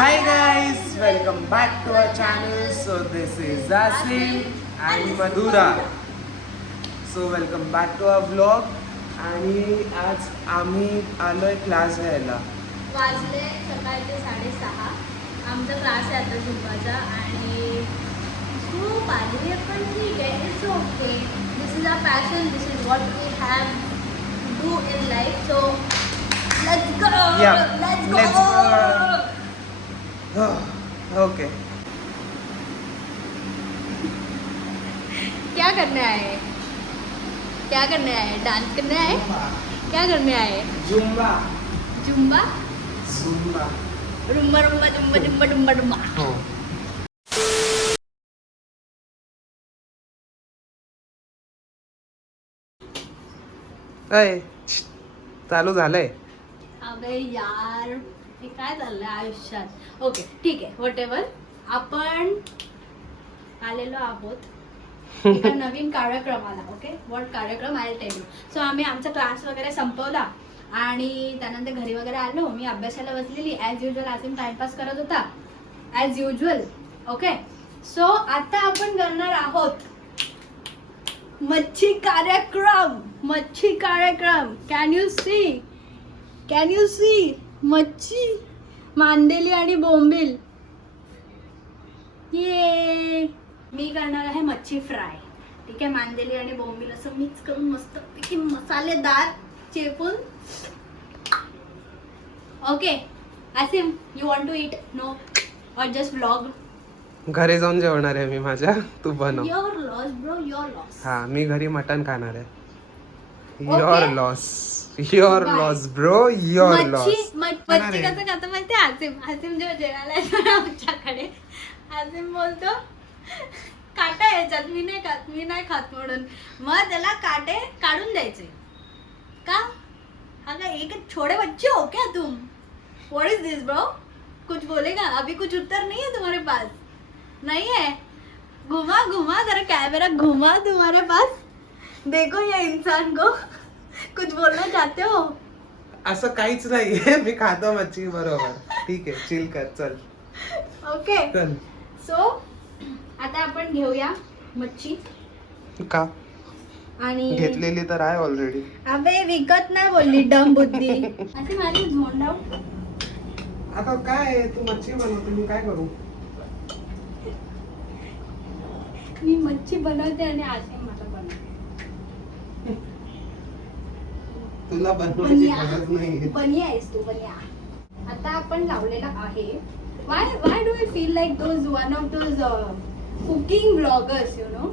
Hi guys, welcome back to our channel. So this is Asim and Madhura. So welcome back to our vlog. आणि आज आम्ही आलोय class घ्यायला. वाजले सकाळचे 6:30. आमचा क्लास आहे आता झुंबाचा आणि खूप आली पण ठीक आहे, it's okay. This is our passion, this is what we have to do in life. So let's go. Let's go. Okay. क्या करने आए हैं? क्या करने आए हैं? डांस करने आए? क्या करने आए हैं? Zumba. Zumba? Zumba. Rumba Rumba Zumba Zumba Zumba Zumba. हो. अय चालू झालंय. अबे यार, हे काय चाललंय आयुष्यात. ओके ठीक आहे, व्हॉट एव्हर. आपण आलेलो आहोत एका नवीन कार्यक्रमाला. ओके, व्हॉट कार्यक्रम आय टेल यू. सो आम्ही आमचा क्लास वगैरे संपवला आणि त्यानंतर घरी वगैरे आलो. मी अभ्यासाला बसलेली ॲज युजल. आसिम टाइमपास करत होता ॲज युजल. ओके, सो आता आपण करणार आहोत मच्छी कार्यक्रम. मच्छी कार्यक्रम. कॅन यू सी मच्छी, मांदेली आणि बोंबील. ये मी करणार आहे मच्छी फ्राय. ठीक आहे, मांदेली आणि बोंबील असं मिक्स करून मस्त पैकी मसालेदार चेपून. Okay Asim, you want to eat? No और जस्ट व्लॉग? घरी जाऊन जेवणार आहे मी माझ्या. तू बनव. Your loss bro, your loss. हा, मी घरी मटण खाणार आहे. Okay. Your loss bro, your loss. मच्छी कसं खातं माहिती आहे आसिम जेव्हा जेवायला येतो ना आमच्याकडे, आसिम बोलतो काटा याच्यात, मी नाही खात म्हणून. मग त्याला काटे काढून द्यायचे. का हा का एक छोटे बच्चे हो क्या तुम? What is this bro? कुछ बोलेगा? अभी कुछ उत्तर नहीं है तुम्हारे पास? नहीं है? घुमा जरा कैमरा घुमा तुम्हारे पास. देखो ये इंसान को कुछ बोलना चाहते हो? असं काहीच नाहीये. मी खातो मच्छी बरोबर. ठीक आहे, चिल कर. चल ओके, चल. सो आता आपण घेऊया मच्छी. का आणि घेतलेली तर आहे ऑलरेडी. अबे विकत नाही बोलली, डम बुद्धी. असे माझी झोंड आउट. आता काय तू मच्छी बनवते, मी काय करू? मी मच्छी बनवते आणि आसिम मला बनवते. तुला बनवायची गरज नाही. बनिया आहेस तू, बनिया. आता आपण लावलेला आहे. Why do you feel like those one of those cooking bloggers, you know,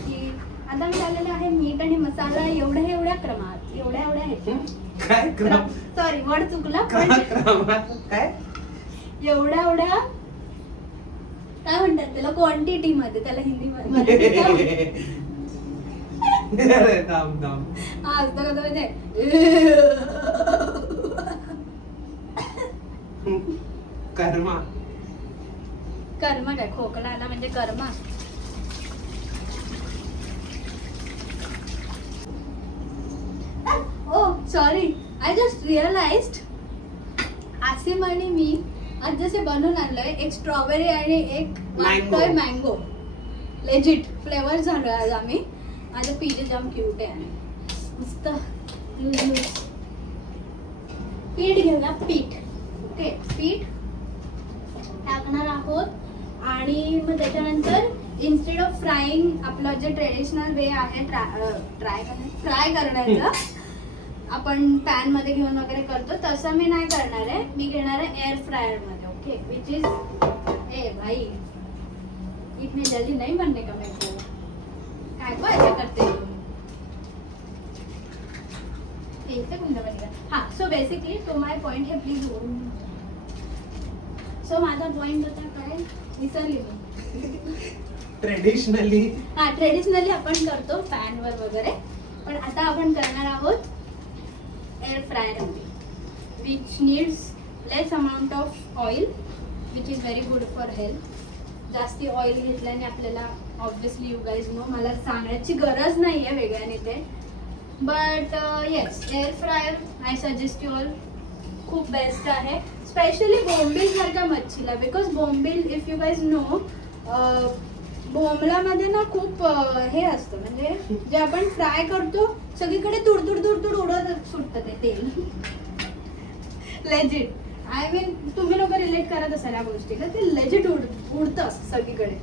की आता मी लावलेलं आहे मीठ आणि मसाला एवढ्या क्रमात, एवढ्या ह्याच्यात. काय क्रम? सॉरी, वर्ड चुकला. पण काय एवढ्या काय म्हणतात त्याला, क्वांटिटी मध्ये, त्याला हिंदी मध्ये थांब. हा असतं कसं म्हणजे कर्मा काय खोकला आला म्हणजे कर्मा. Oh sorry, I just realised Asim आणि मी आज जसे बनवून आणलोय, एक स्ट्रॉबेरी आणि एक मँगो. लेजिट फ्लेवर झालोय आज आम्ही. माझं पीजे जाम क्यूट आहे आणि मस्त. पीठ घेऊया, पीठ. ओके, पीठ टाकणार आहोत आणि मग त्याच्यानंतर इन्स्टेड ऑफ फ्राईंग, आपलं जे ट्रेडिशनल वे आहे फ्राय करण्याचं, आपण पॅन मध्ये घेऊन वगैरे करतो तसं मी नाही करणार आहे. मी घेणार आहे एअर फ्रायर मध्ये. ओके, विच इज ए भाई इतने जल्दी नहीं बनने का मेरे को. काय को ऐसा करते हो? एक सेकंड बनेगा. हाँ, सो बेसिकली तो माय पॉइंट है, प्लीज. सो माझा पॉइंट होता काय, विसरली मी. ट्रेडिशनली आपण करतो पॅनवर वगैरे, पण आता आपण करणार आहोत एअर फ्रायर मध्ये, which needs less amount of oil, which is very good for health. जास्ती ऑइल घेतल्याने आपल्याला, ऑब्विसली यू गाईज नो, मला सांगण्याची गरज नाही आहे वेगळ्याने ते, but yes, air fryer I suggest you all. खूप बेस्ट आहे, स्पेशली बोंबील सारख्या मच्छीला बोंबिलला, बिकॉज बोंबिल इफ यू गाईज नो बोंबलामध्ये ना खूप हे असतं, म्हणजे जे आपण फ्राय करतो सगळीकडे तुड तुड तुड तुड उडत सुटतं ते तेल. लेजिट आय मीन तुम्ही लोक रिलेट करत असाल या गोष्टीला, ते लेजिट उडतं असं सगळीकडे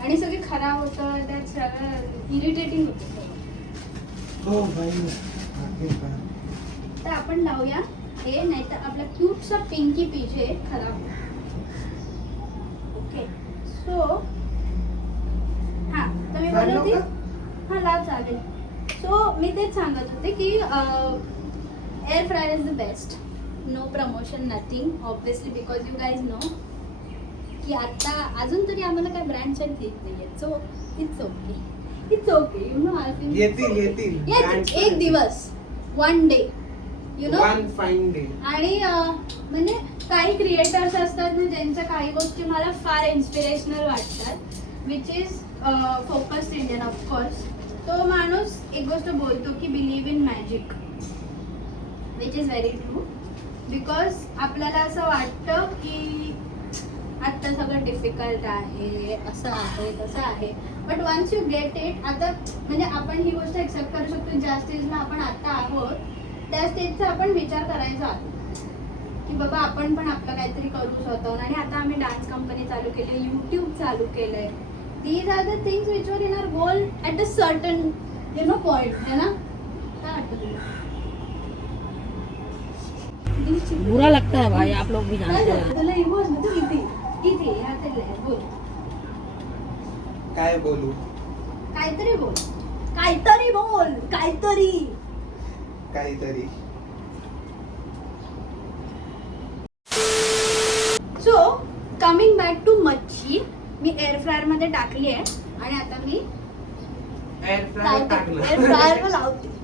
आणि सगळे खराब होतं, त्यात सगळं इरिटेटिंग होतं. हो भाई. तर आपण लावूया हे, नाही तर आपला क्यूटचा पिंकी पीजे खराब होईल. ओके सो हां तर मी बोलत होती हां लाव चालेल. सो मी तेच सांगत होते की air fryer is the best. No promotion nothing obviously, because you guys know की आता अजून तरी आम्हाला काय ब्रँड सेट देत नाही आहे. So it's okay, it's okay, you know. येतील एक दिवस, one day, you know, one fine day. आणि म्हणजे काही क्रिएटर्स असतात ना ज्यांच्या काही गोष्टी मला फार इन्स्पिरेशनल वाटतात, which is focused Indian of course. तो माणूस एक गोष्ट बोलतो की believe in magic, which is very true. Because आपल्याला असं वाटतं की आत्ता सगळं डिफिकल्ट आहे, असं आहे तसं आहे, but once you get it, आता म्हणजे आपण ही गोष्ट एक्सेप्ट करू शकतो ज्या स्टेजला आपण आता आहोत त्या स्टेजचा आपण विचार करायचा आहे की बाबा आपण पण आपलं काहीतरी करू स्वतःहून. आणि आता आम्ही डान्स कंपनी चालू केली, यूट्यूब चालू केलंय. These are the things which were in our goal at a certain you know point, है ना. काय वाटतं तुला? बुरा लगता है भाई, आप लोग भी जानते हैं. तुला इमोशनल तू इथे इथे बोल, काय बोलू? काहीतरी बोल, काहीतरी बोल, काहीतरी. सो कमिंग बॅक टू मच्छी, मी एअर फ्रायर मध्ये टाकली आहे आणि आता मी एअर फ्रायर टाकलं. एअर फ्रायर वर लावते.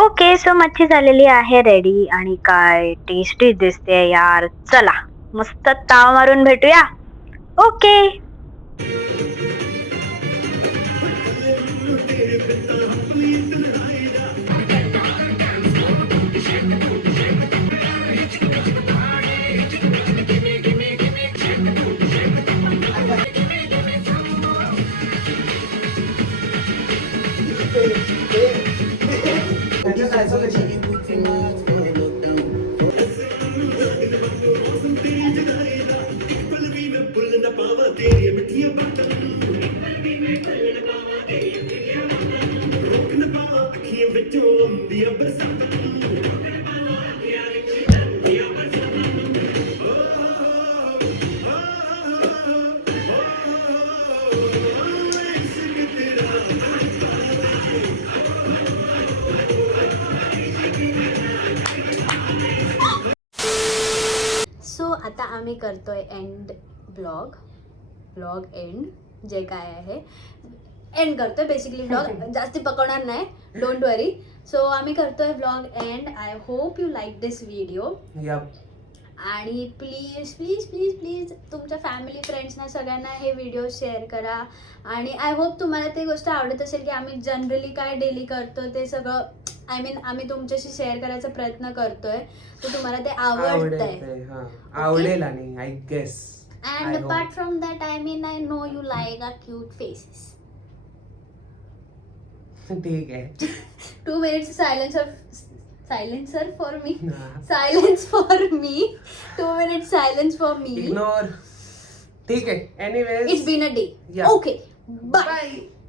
ओके सो मच्छी झालेली आहे रेडी आणि काय टेस्टी दिसते यार. चला मस्त ताव मारून भेटूया. ओके सो आता आम्ही करतोय एंड ब्लॉग एंड, जे काय आहे एंड करतोय बेसिकली. ब्लॉग जास्ती पकडणार नाही, डोंट वरी. सो आम्ही करतोय blog end. I hope you like this video. आणि प्लीज प्लीज प्लीज प्लीज तुमच्या फॅमिली फ्रेंड्सना सगळ्यांना हे व्हिडिओ शेअर करा. आणि आय होप तुम्हाला ते गोष्ट आवडत असेल की आम्ही जनरली काय डेली करतो ते सगळं, आय मीन आम्ही तुमच्याशी शेअर करायचा प्रयत्न करतोय, तर तुम्हाला ते आवडतंय. आवडेल आणि I guess. And apart from that I mean I know you like are cute faces. ठीक आहे. 2 minutes silencer for me. Silence for me. 2 minutes silence for me. Ignore. ठीक आहे. Anyways. It's been a day. Yeah. Okay. Bye. Bye.